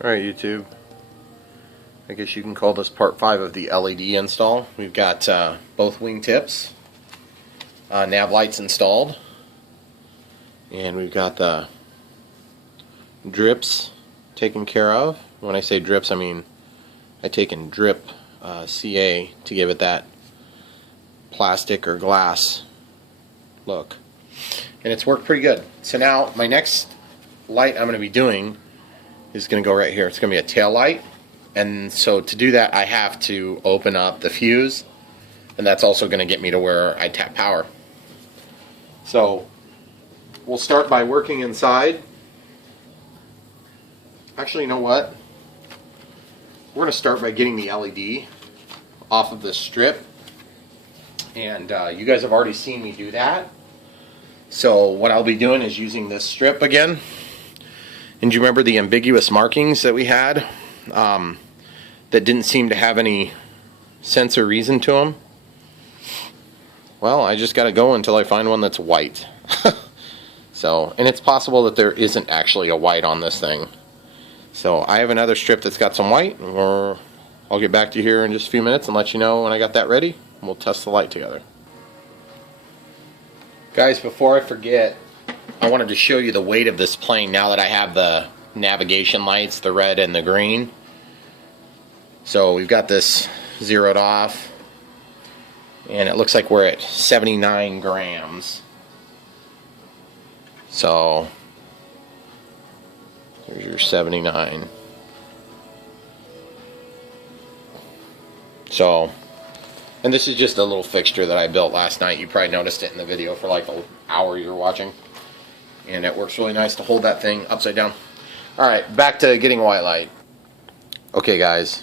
Alright, YouTube. I guess you can call this part 5 of the LED install. We've got both wing tips, nav lights installed, and we've got the drips taken care of. When I say drips, I mean I've taken drip CA to give it that plastic or glass look. And it's worked pretty good. So now my next light I'm going to be doing is going to go right here. It's going to be a tail light. And so to do that I have to open up the fuse, and that's also going to get me to where I tap power. So we'll start by working inside. Actually, you know what? We're going to start by getting the LED off of this strip. And you guys have already seen me do that. So what I'll be doing is using this strip again. And do you remember the ambiguous markings that we had that didn't seem to have any sense or reason to them? Well, I just got to go until I find one that's white. So, and it's possible that there isn't actually a white on this thing. So I have another strip that's got some white, or I'll get back to you here in just a few minutes and let you know when I got that ready. We'll test the light together. Guys, before I forget, I wanted to show you the weight of this plane now that I have the navigation lights, the red and the green. So we've got this zeroed off, and it looks like we're at 79 grams. So there's your 79. So, and this is just a little fixture that I built last night. You probably noticed it in the video for like the hour you're watching. And it works really nice to hold that thing upside down. Alright, back to getting a white light. Okay guys,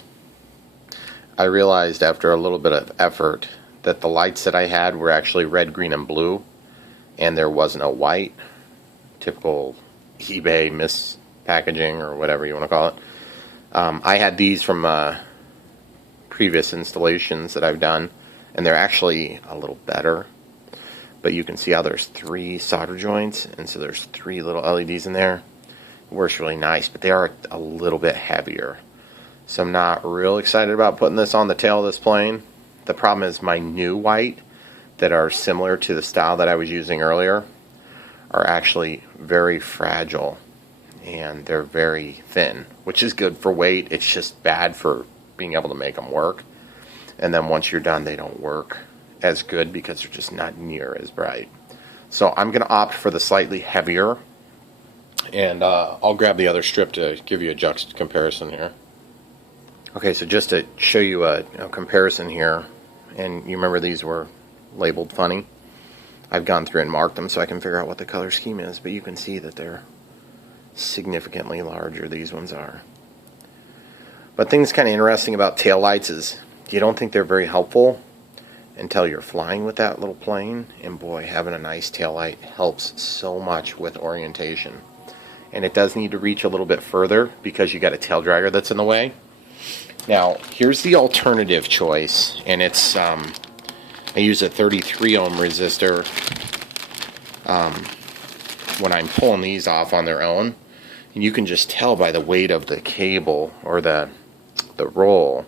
I realized after a little bit of effort that the lights that I had were actually red, green, and blue. And there wasn't a white. Typical eBay mispackaging or whatever you want to call it. I had these from previous installations that I've done, and they're actually a little better. But you can see how there's 3 solder joints, and so there's 3 little LEDs in there. It works really nice, but they are a little bit heavier. So I'm not real excited about putting this on the tail of this plane. The problem is my new white that are similar to the style that I was using earlier are actually very fragile, and they're very thin, which is good for weight. It's just bad for being able to make them work. And then once you're done, they don't work as good because they're just not near as bright. So I'm going to opt for the slightly heavier, and I'll grab the other strip to give you a juxtaposed comparison here. Okay, so just to show you a comparison here, and you remember these were labeled funny. I've gone through and marked them so I can figure out what the color scheme is, but you can see that they're significantly larger, these ones are. But things kind of interesting about tail lights is you don't think they're very helpful until you're flying with that little plane, and boy, having a nice tail light helps so much with orientation. And it does need to reach a little bit further because you got a tail dragger that's in the way. Now here's the alternative choice, and it's I use a 33 ohm resistor when I'm pulling these off on their own, and you can just tell by the weight of the cable or the roll.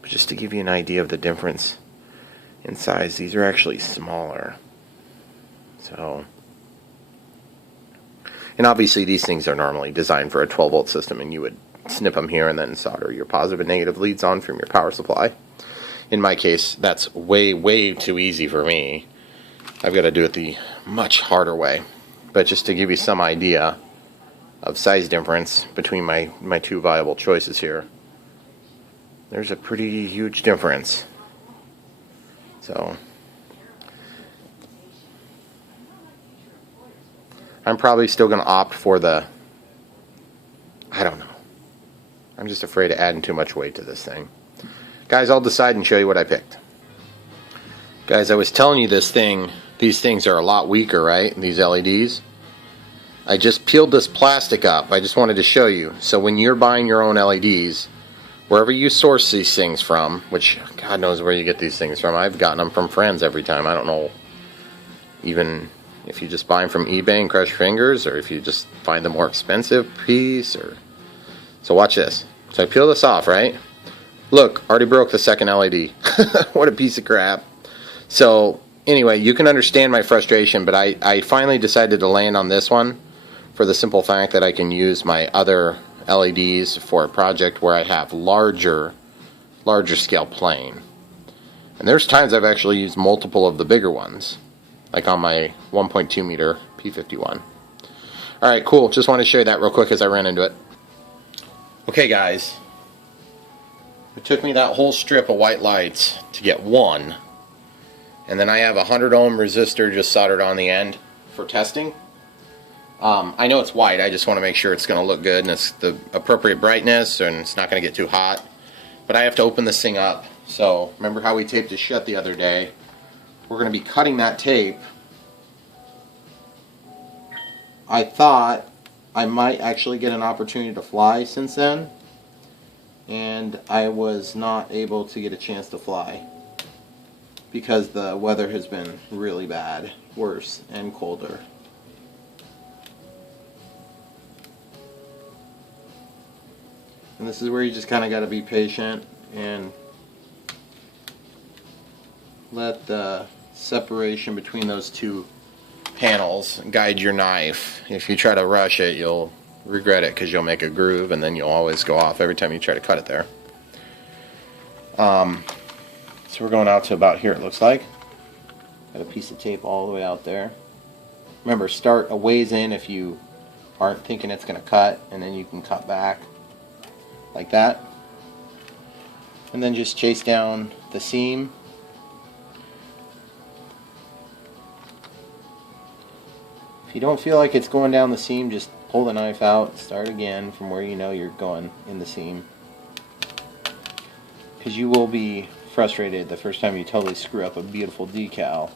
But just to give you an idea of the difference in size, these are actually smaller. So, and obviously these things are normally designed for a 12 volt system, and you would snip them here and then solder your positive and negative leads on from your power supply. In my case, that's way too easy for me. I've got to do it the much harder way. But just to give you some idea of size difference between my 2 viable choices here, there's a pretty huge difference. So I'm probably still going to opt for the, I don't know. I'm just afraid of adding too much weight to this thing. Guys, I'll decide and show you what I picked. Guys, I was telling you these things are a lot weaker, right? These LEDs. I just peeled this plastic up. I just wanted to show you. So when you're buying your own LEDs, wherever you source these things from, which God knows where you get these things from. I've gotten them from friends every time. I don't know even if you just buy them from eBay and crush your fingers, or if you just find the more expensive piece, or So watch this. So I peel this off, right? Look, already broke the second LED. What a piece of crap. So anyway, you can understand my frustration, but I finally decided to land on this one for the simple fact that I can use my other LEDs for a project where I have larger scale plane. And there's times I've actually used multiple of the bigger ones, like on my 1.2 meter P-51. Alright, cool. Just wanted to show you that real quick as I ran into it. Okay guys, it took me that whole strip of white lights to get one, and then I have a 100 ohm resistor just soldered on the end for testing. I know it's white, I just want to make sure it's going to look good and it's the appropriate brightness and it's not going to get too hot. But I have to open this thing up. So remember how we taped it shut the other day? We're going to be cutting that tape. I thought I might actually get an opportunity to fly since then, and I was not able to get a chance to fly because the weather has been really bad, worse and colder. And this is where you just kind of got to be patient and let the separation between those two panels guide your knife. If you try to rush it, you'll regret it because you'll make a groove and then you'll always go off every time you try to cut it there. So we're going out to about here, it looks like. Got a piece of tape all the way out there. Remember, start a ways in if you aren't thinking it's going to cut, and then you can cut back like that. And then just chase down the seam. If you don't feel like it's going down the seam, just pull the knife out, start again from where you know you're going in the seam. Because you will be frustrated the first time you totally screw up a beautiful decal.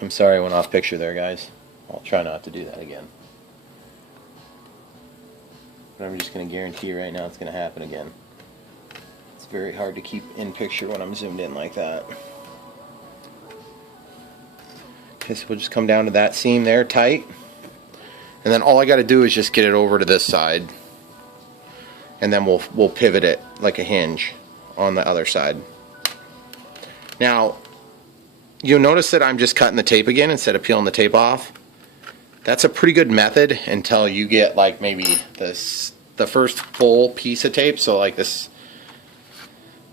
I'm sorry I went off picture there, guys. I'll try not to do that again. But I'm just going to guarantee you right now it's going to happen again. It's very hard to keep in picture when I'm zoomed in like that. Okay, so we'll just come down to that seam there, tight. And then all I got to do is just get it over to this side. And then we'll pivot it like a hinge on the other side. Now, you'll notice that I'm just cutting the tape again instead of peeling the tape off. That's a pretty good method until you get like maybe the first full piece of tape. So like this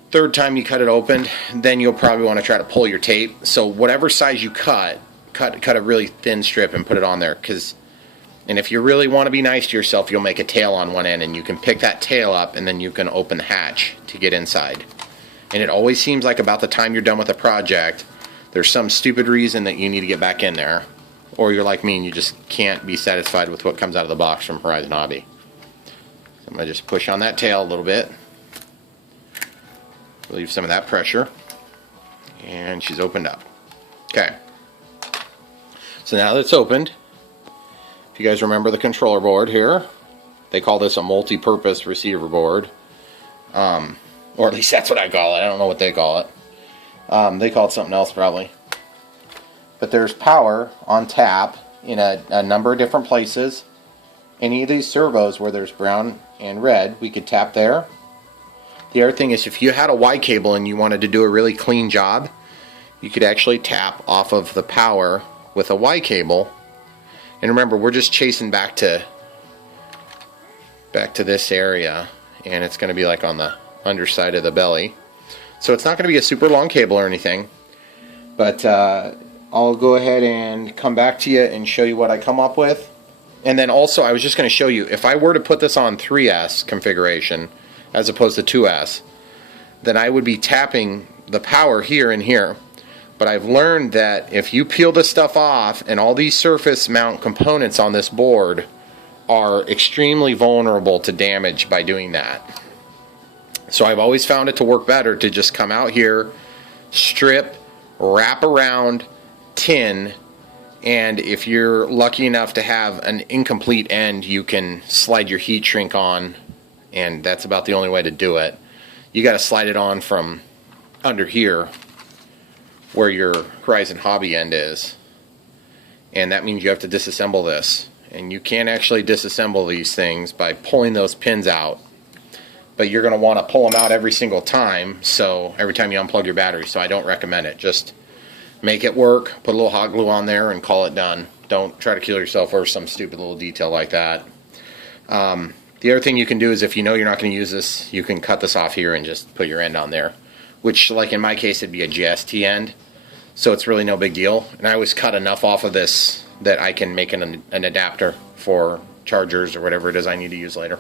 third time you cut it open, then you'll probably want to try to pull your tape. So whatever size you cut a really thin strip and put it on there. And if you really want to be nice to yourself, you'll make a tail on one end and you can pick that tail up and then you can open the hatch to get inside. And it always seems like about the time you're done with a project, there's some stupid reason that you need to get back in there. Or you're like me and you just can't be satisfied with what comes out of the box from Horizon Hobby. So I'm going to just push on that tail a little bit. Relieve some of that pressure. And she's opened up. Okay. So now that it's opened, if you guys remember the controller board here, they call this a multi-purpose receiver board. Or at least that's what I call it. I don't know what they call it. They call it something else probably. But there's power on tap in a number of different places. Any of these servos where there's brown and red, we could tap there. The other thing is if you had a Y cable and you wanted to do a really clean job, you could actually tap off of the power with a Y cable. And remember, we're just chasing back to this area, and it's going to be like on the underside of the belly. So it's not going to be a super long cable or anything, but I'll go ahead and come back to you and show you what I come up with. And then also, I was just going to show you, if I were to put this on 3S configuration as opposed to 2S, then I would be tapping the power here and here. But I've learned that if you peel this stuff off, and all these surface mount components on this board are extremely vulnerable to damage by doing that. So I've always found it to work better to just come out here, strip, wrap around, tin, and if you're lucky enough to have an incomplete end, you can slide your heat shrink on, and that's about the only way to do it. You got to slide it on from under here where your Horizon Hobby end is, and that means you have to disassemble this. And you can actually disassemble these things by pulling those pins out, but you're going to want to pull them out every single time, so every time you unplug your battery, so I don't recommend it. Just make it work, put a little hot glue on there, and call it done. Don't try to kill yourself over some stupid little detail like that. The other thing you can do is, if you know you're not going to use this, you can cut this off here and just put your end on there, which, like in my case, it'd be a GST end, so it's really no big deal. And I always cut enough off of this that I can make an adapter for chargers or whatever it is I need to use later.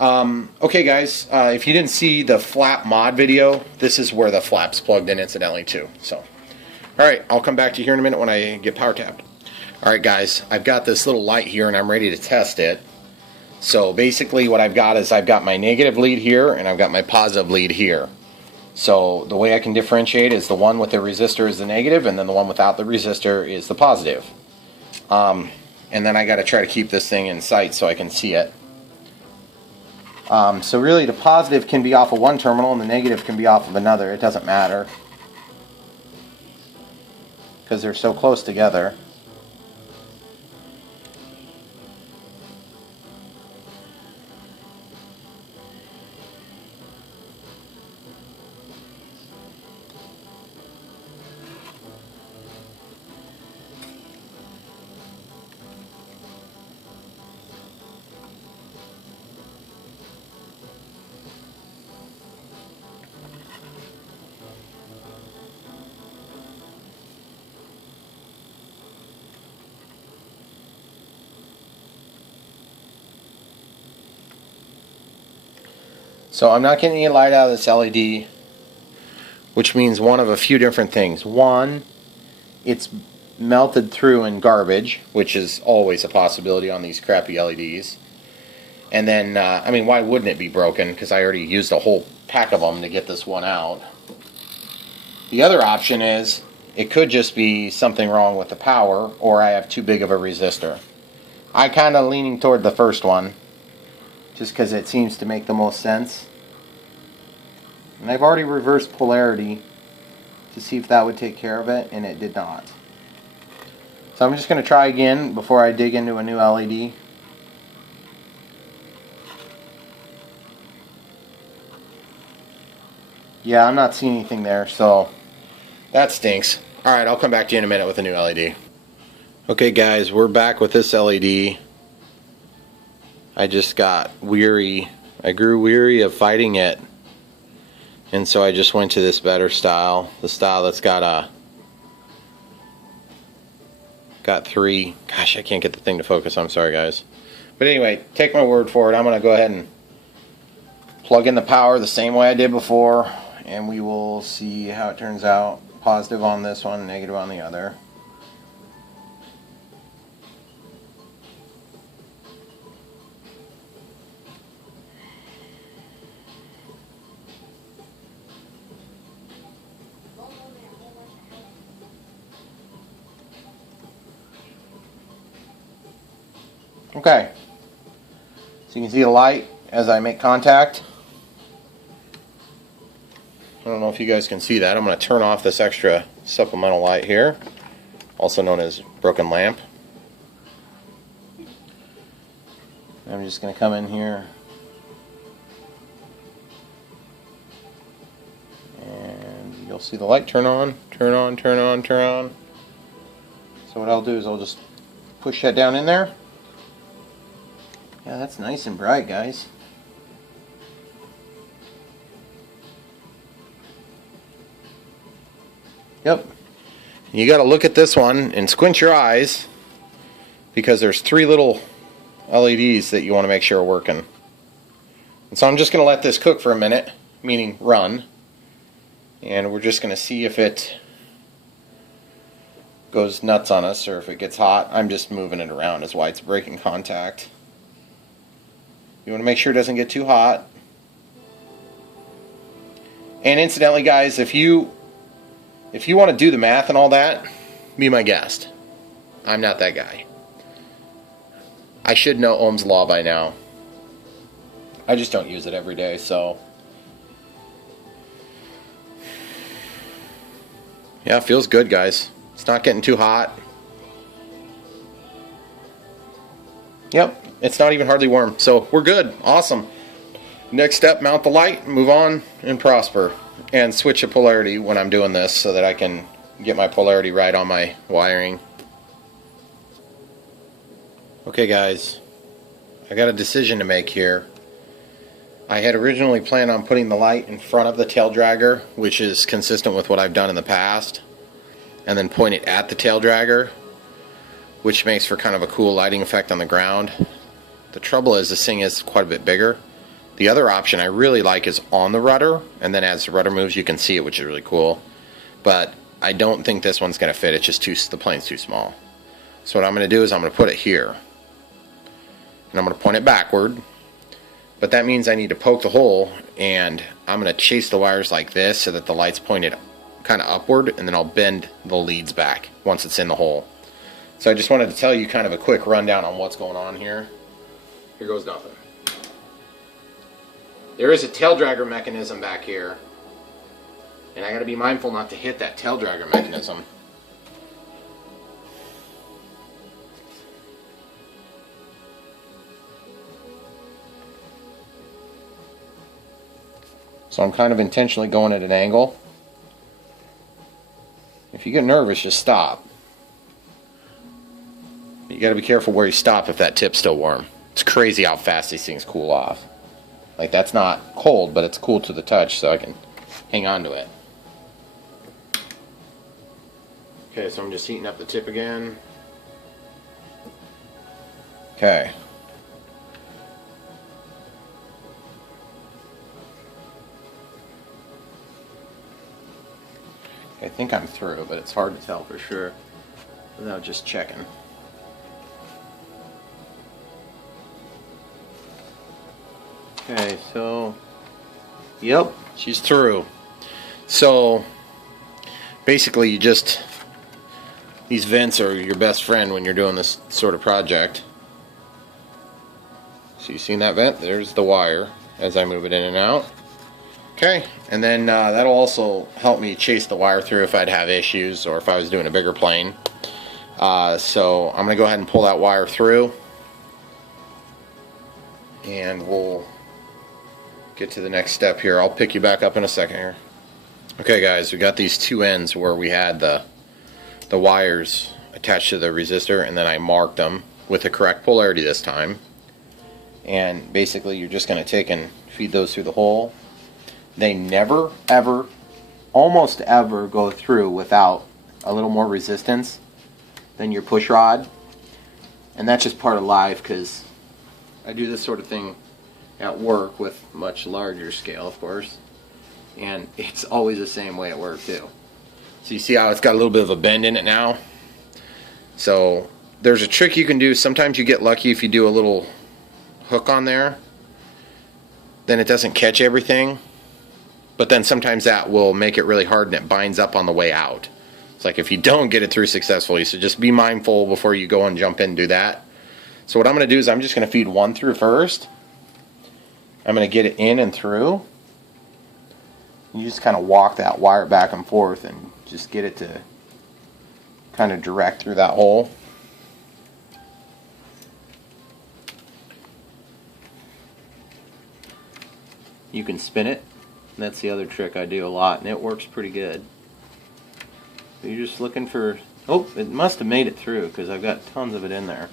Okay guys, if you didn't see the flap mod video, this is where the flap's plugged in incidentally too. So, alright, I'll come back to you here in a minute when I get power tapped. Alright guys, I've got this little light here and I'm ready to test it. So basically what I've got is I've got my negative lead here and I've got my positive lead here. So the way I can differentiate is the one with the resistor is the negative, and then the one without the resistor is the positive. And then I got to try to keep this thing in sight so I can see it. So really the positive can be off of one terminal and the negative can be off of another. It doesn't matter because they're so close together. So I'm not getting any light out of this LED, which means one of a few different things. One, it's melted through in garbage, which is always a possibility on these crappy LEDs. And then, I mean, why wouldn't it be broken? Because I already used a whole pack of them to get this one out. The other option is, it could just be something wrong with the power, or I have too big of a resistor. I kind of leaning toward the first one, just because it seems to make the most sense. And I've already reversed polarity to see if that would take care of it, and it did not. So I'm just going to try again before I dig into a new LED. Yeah, I'm not seeing anything there, so that stinks. Alright, I'll come back to you in a minute with a new LED. Okay guys, we're back with this LED. I just got weary. I grew weary of fighting it. And so I just went to this better style. The style that's got three. Gosh, I can't get the thing to focus. I'm sorry guys. But anyway, take my word for it. I'm going to go ahead and plug in the power the same way I did before. And we will see how it turns out. Positive on this one, negative on the other. Okay, so you can see the light as I make contact. I don't know if you guys can see that. I'm going to turn off this extra supplemental light here, also known as broken lamp. I'm just going to come in here and you'll see the light turn on, turn on, turn on, turn on. So what I'll do is I'll just push that down in there. Yeah, that's nice and bright, guys. Yep. You got to look at this one and squint your eyes because there's three little LEDs that you want to make sure are working. And so I'm just going to let this cook for a minute, meaning run. And we're just going to see if it goes nuts on us or if it gets hot. I'm just moving it around is why it's breaking contact. You want to make sure it doesn't get too hot. And incidentally, guys, if you want to do the math and all that, be my guest. I'm not that guy. I should know Ohm's law by now. I just don't use it every day, so. Yeah, it feels good, guys. It's not getting too hot. Yep, it's not even hardly warm. So we're good. Awesome. Next step, mount the light, move on, and prosper. And switch the polarity when I'm doing this so that I can get my polarity right on my wiring. Okay guys, I got a decision to make here. I had originally planned on putting the light in front of the tail dragger, which is consistent with what I've done in the past, and then point it at the tail dragger, which makes for kind of a cool lighting effect on the ground. The trouble is this thing is quite a bit bigger. The other option I really like is on the rudder, and then as the rudder moves you can see it, which is really cool. But I don't think this one's going to fit. It's just the plane's too small. So what I'm going to do is I'm going to put it here, and I'm going to point it backward. But that means I need to poke the hole, and I'm going to chase the wires like this so that the light's pointed kind of upward, and then I'll bend the leads back once it's in the hole. So I just wanted to tell you kind of a quick rundown on what's going on here. Here goes nothing. There is a tail dragger mechanism back here, and I got to be mindful not to hit that tail dragger mechanism. So I'm kind of intentionally going at an angle. If you get nervous, just stop. You got to be careful where you stop if that tip's still warm. It's crazy how fast these things cool off. Like, that's not cold, but it's cool to the touch, so I can hang on to it. Okay, so I'm just heating up the tip again. Okay. I think I'm through, but it's hard to tell for sure without just checking. Okay, so, yep, she's through. So, basically these vents are your best friend when you're doing this sort of project. So you seen that vent? There's the wire as I move it in and out. Okay, and then that'll also help me chase the wire through if I'd have issues or if I was doing a bigger plane. So I'm going to go ahead and pull that wire through, and we'll get to the next step here. I'll pick you back up in a second here. Okay guys, we got these two ends where we had the wires attached to the resistor, and then I marked them with the correct polarity this time. And basically you're just going to take and feed those through the hole. They never, ever, almost ever go through without a little more resistance than your push rod. And that's just part of life, because I do this sort of thing at work with much larger scale, of course. And it's always the same way at work, too. So you see how it's got a little bit of a bend in it now? So there's a trick you can do. Sometimes you get lucky if you do a little hook on there. Then it doesn't catch everything. But then sometimes that will make it really hard and it binds up on the way out. It's like if you don't get it through successfully, so just be mindful before you go and jump in and do that. So what I'm going to do is I'm just going to feed one through first. I'm going to get it in and through. You just kind of walk that wire back and forth and just get it to kind of direct through that hole. You can spin it. That's the other trick I do a lot, and it works pretty good. So you're just looking for... Oh, it must have made it through because I've got tons of it in there.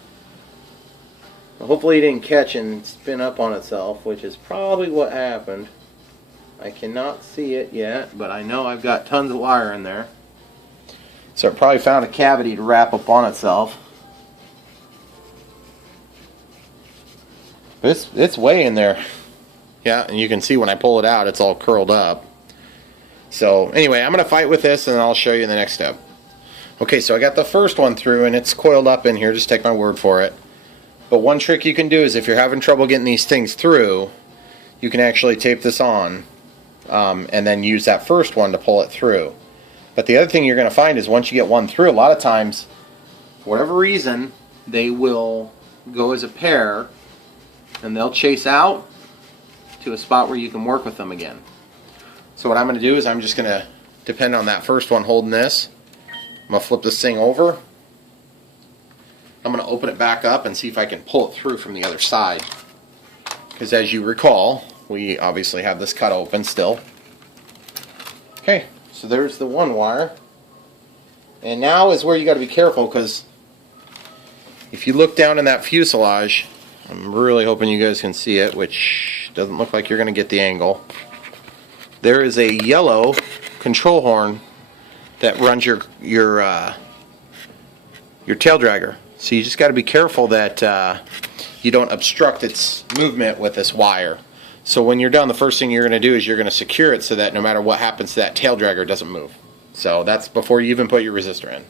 Well, hopefully it didn't catch and spin up on itself, which is probably what happened. I cannot see it yet, but I know I've got tons of wire in there. So it probably found a cavity to wrap up on itself. But it's way in there. Yeah, and you can see when I pull it out, it's all curled up. So anyway, I'm going to fight with this, and I'll show you the next step. Okay, so I got the first one through, and it's coiled up in here. Just take my word for it. But one trick you can do is if you're having trouble getting these things through, you can actually tape this on and then use that first one to pull it through. But the other thing you're going to find is once you get one through, a lot of times, for whatever reason, they will go as a pair, and they'll chase out to a spot where you can work with them again. So what I'm going to do is I'm just going to depend on that first one holding this. I'm going to flip this thing over. I'm going to open it back up and see if I can pull it through from the other side. Because as you recall, we obviously have this cut open still. Okay, so there's the one wire. And now is where you got to be careful, because if you look down in that fuselage, I'm really hoping you guys can see it, which doesn't look like you're going to get the angle. There is a yellow control horn that runs your tail dragger. So you just got to be careful that you don't obstruct its movement with this wire. So when you're done, the first thing you're going to do is you're going to secure it so that no matter what happens to that tail dragger, it doesn't move. So that's before you even put your resistor in,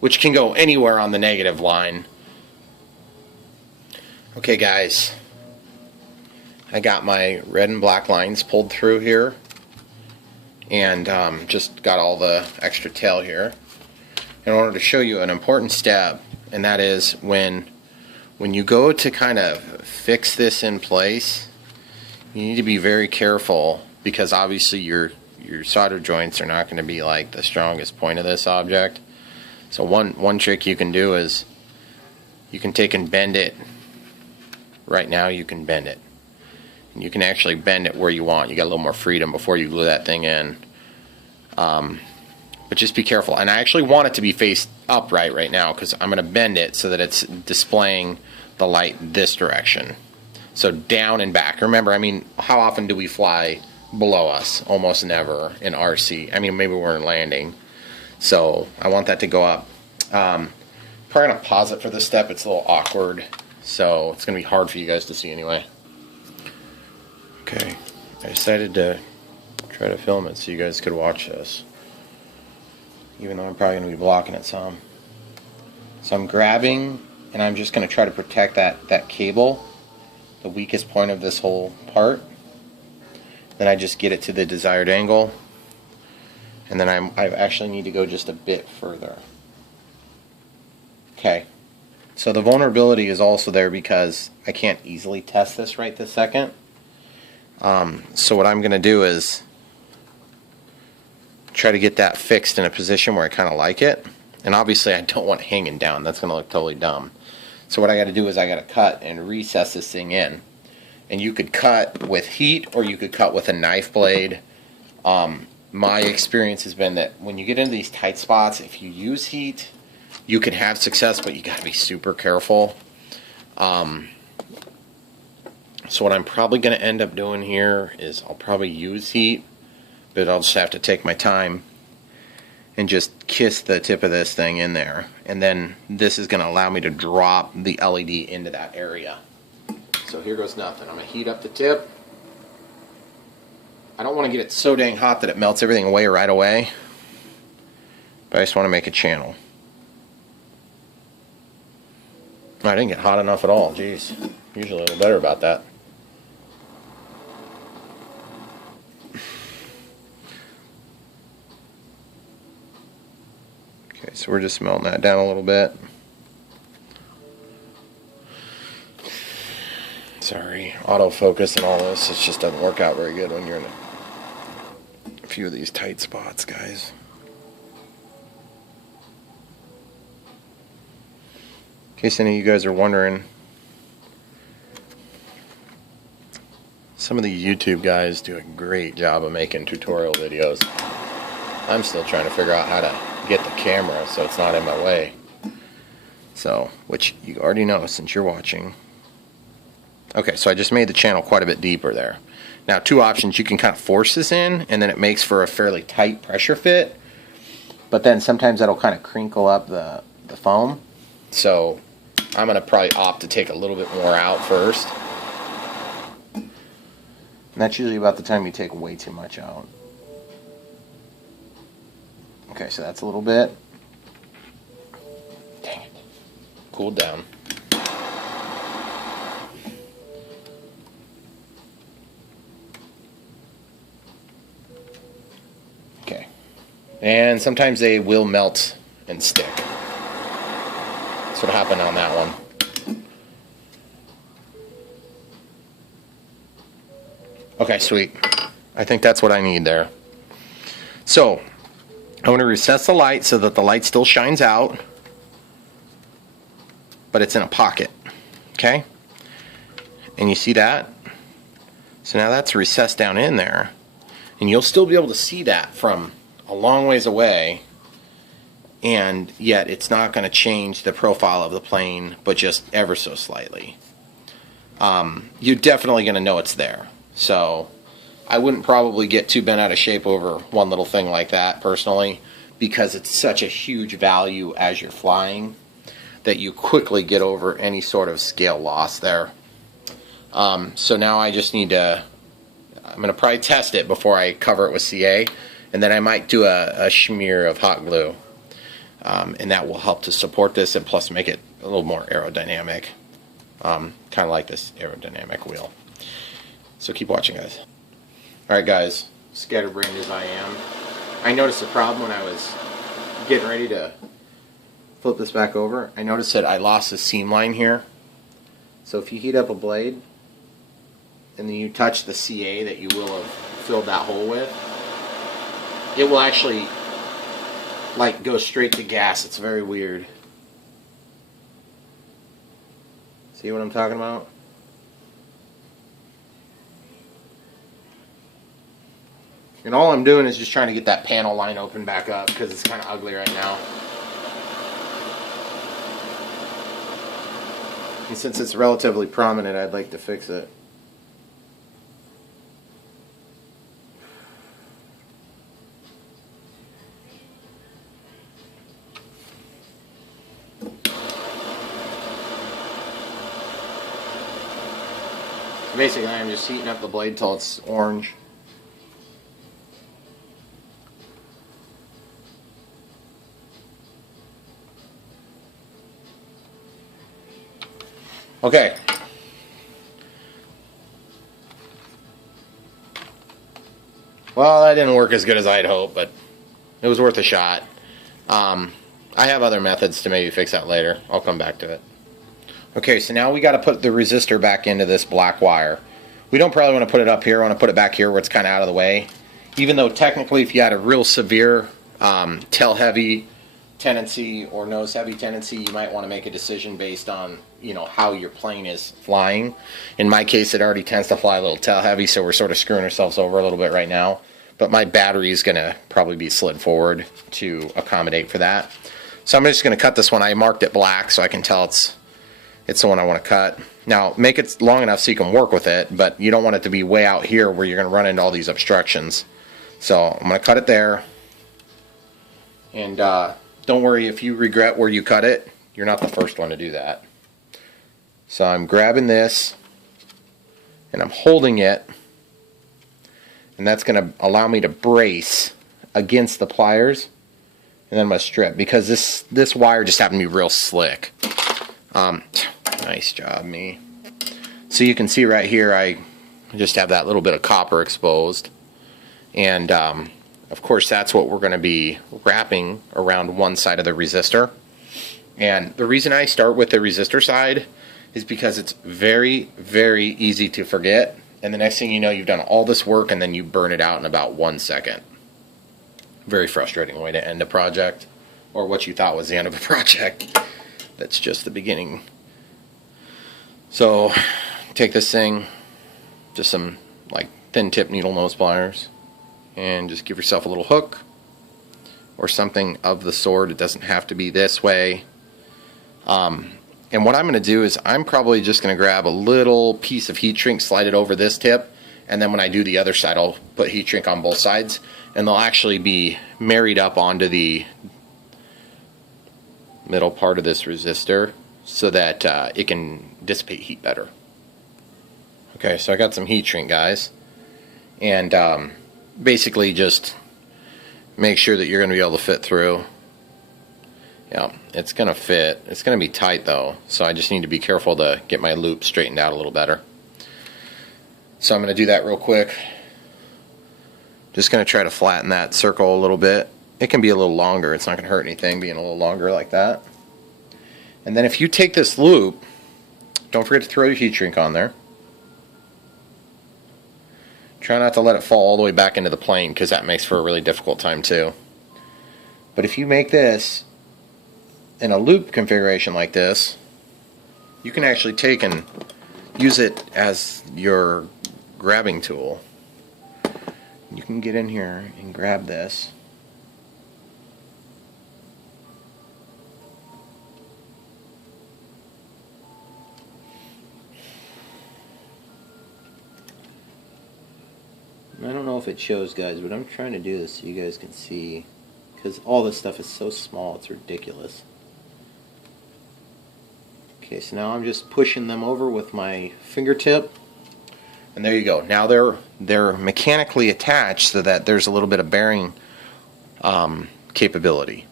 which can go anywhere on the negative line. Okay guys, I got my red and black lines pulled through here, and just got all the extra tail here in order to show you an important step, and that is when you go to kind of fix this in place, you need to be very careful, because obviously your solder joints are not going to be like the strongest point of this object. So one trick you can do is you can take and bend it. Right now you can bend it, and you can actually bend it where you want. You got a little more freedom before you glue that thing in. But just be careful. And I actually want it to be faced upright right now, because I'm going to bend it so that it's displaying the light this direction. So down and back. Remember, I mean, how often do we fly below us? Almost never in RC. I mean, maybe we're in landing. So I want that to go up. Probably going to pause it for this step. It's a little awkward. So it's going to be hard for you guys to see anyway. Okay. I decided to try to film it so you guys could watch this, even though I'm probably going to be blocking it some. So I'm grabbing, and I'm just going to try to protect that cable, the weakest point of this whole part. Then I just get it to the desired angle, and then I actually need to go just a bit further. Okay, so the vulnerability is also there because I can't easily test this right this second. So what I'm going to do is try to get that fixed in a position where I kind of like it. And obviously I don't want it hanging down. That's going to look totally dumb. So what I got to do is I got to cut and recess this thing in. And you could cut with heat, or you could cut with a knife blade. My experience has been that when you get into these tight spots, if you use heat, you can have success, but you got to be super careful. So what I'm probably going to end up doing here is I'll probably use heat, but I'll just have to take my time and just kiss the tip of this thing in there. And then this is going to allow me to drop the LED into that area. So here goes nothing. I'm going to heat up the tip. I don't want to get it so dang hot that it melts everything away right away, but I just want to make a channel. I didn't get hot enough at all. Jeez. Usually a little better about that. Okay, so we're just melting that down a little bit. Sorry, autofocus and all this, it just doesn't work out very good when you're in a few of these tight spots, guys. In case any of you guys are wondering, some of the YouTube guys do a great job of making tutorial videos. I'm still trying to figure out how to get the camera so it's not in my way. So, which you already know since you're watching. Okay, so I just made the channel quite a bit deeper there. Now, two options. You can kind of force this in, and then it makes for a fairly tight pressure fit. But then sometimes that'll kind of crinkle up the foam. So I'm going to probably opt to take a little bit more out first. And that's usually about the time you take way too much out. Okay, so that's a little bit. Dang it. Cooled down. Okay. And sometimes they will melt and stick. That's what happened on that one. Okay, sweet. I think that's what I need there. So, I want to recess the light so that the light still shines out. but it's in a pocket. Okay? And you see that? So now that's recessed down in there. And you'll still be able to see that from a long ways away, and yet it's not going to change the profile of the plane, but just ever so slightly. You're definitely going to know it's there. So I wouldn't probably get too bent out of shape over one little thing like that personally, because it's such a huge value as you're flying that you quickly get over any sort of scale loss there. So now I just need to, I'm going to probably test it before I cover it with CA, and then I might do a smear of hot glue, and that will help to support this and plus make it a little more aerodynamic, kind of like this aerodynamic wheel. So keep watching, guys. Alright guys, scatterbrained as I am, I noticed a problem when I was getting ready to flip this back over. I noticed that I lost the seam line here. So if you heat up a blade and then you touch the CA that you will have filled that hole with, it will actually like go straight to gas. It's very weird. See what I'm talking about? And all I'm doing is just trying to get that panel line open back up because it's kind of ugly right now. And since it's relatively prominent, I'd like to fix it. Basically, I'm just heating up the blade till it's orange. Okay. Well, that didn't work as good as I'd hoped, but it was worth a shot. I have other methods to maybe fix that later. I'll come back to it. Okay, so now we got to put the resistor back into this black wire. We don't probably want to put it up here. I want to put it back here where it's kind of out of the way. Even though technically if you had a real severe tail heavy tendency or nose heavy tendency, you might want to make a decision based on, you know, how your plane is flying. In my case, it already tends to fly a little tail heavy, so we're sort of screwing ourselves over a little bit right now. But my battery is going to probably be slid forward to accommodate for that. So I'm just going to cut this one. I marked it black so I can tell it's the one I want to cut. Now, make it long enough so you can work with it, but you don't want it to be way out here where you're going to run into all these obstructions. So I'm going to cut it there. And don't worry if you regret where you cut it. You're not the first one to do that. So I'm grabbing this and I'm holding it, and that's going to allow me to brace against the pliers, and then I'm going to strip because this wire just happened to be real slick. Nice job, me. So you can see right here I just have that little bit of copper exposed, and of course that's what we're going to be wrapping around one side of the resistor. And the reason I start with the resistor side is because it's very, very easy to forget, and the next thing you know you've done all this work and then you burn it out in about 1 second. Very frustrating way to end a project, or what you thought was the end of a project. That's just the beginning. So take this thing, just some like thin tip needle nose pliers, and just give yourself a little hook or something of the sort. It doesn't have to be this way. And what I'm going to do is I'm probably just going to grab a little piece of heat shrink, slide it over this tip, and then when I do the other side I'll put heat shrink on both sides, and they'll actually be married up onto the middle part of this resistor so that it can dissipate heat better. Okay, so I got some heat shrink, guys, and basically just make sure that you're going to be able to fit through. Yeah, it's going to fit. It's going to be tight though, so I just need to be careful to get my loop straightened out a little better. So I'm going to do that real quick. Just going to try to flatten that circle a little bit. It can be a little longer. It's not going to hurt anything being a little longer like that. And then if you take this loop, don't forget to throw your heat shrink on there. Try not to let it fall all the way back into the plane, because that makes for a really difficult time too. But if you make this in a loop configuration like this, you can actually take and use it as your grabbing tool. You can get in here and grab this. I don't know if it shows, guys, but I'm trying to do this so you guys can see, because all this stuff is so small, it's ridiculous. Okay, so now I'm just pushing them over with my fingertip, and there you go. Now they're mechanically attached so that there's a little bit of bearing capability.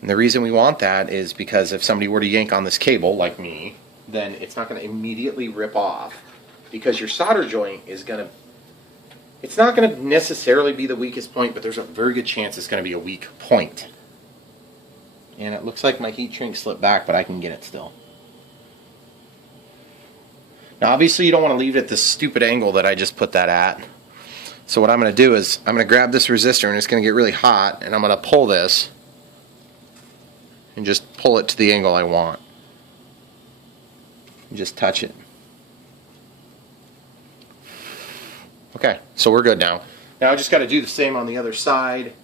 And the reason we want that is because if somebody were to yank on this cable, like me, then it's not going to immediately rip off, because your solder joint is going to, it's not going to necessarily be the weakest point, but there's a very good chance it's going to be a weak point. And it looks like my heat shrink slipped back, but I can get it still. Now obviously you don't want to leave it at this stupid angle that I just put that at. So what I'm going to do is I'm going to grab this resistor, and it's going to get really hot, and I'm going to pull this and just pull it to the angle I want. And just touch it. Okay, so we're good now. Now I just got to do the same on the other side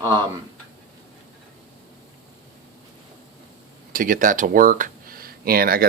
to get that to work, and I got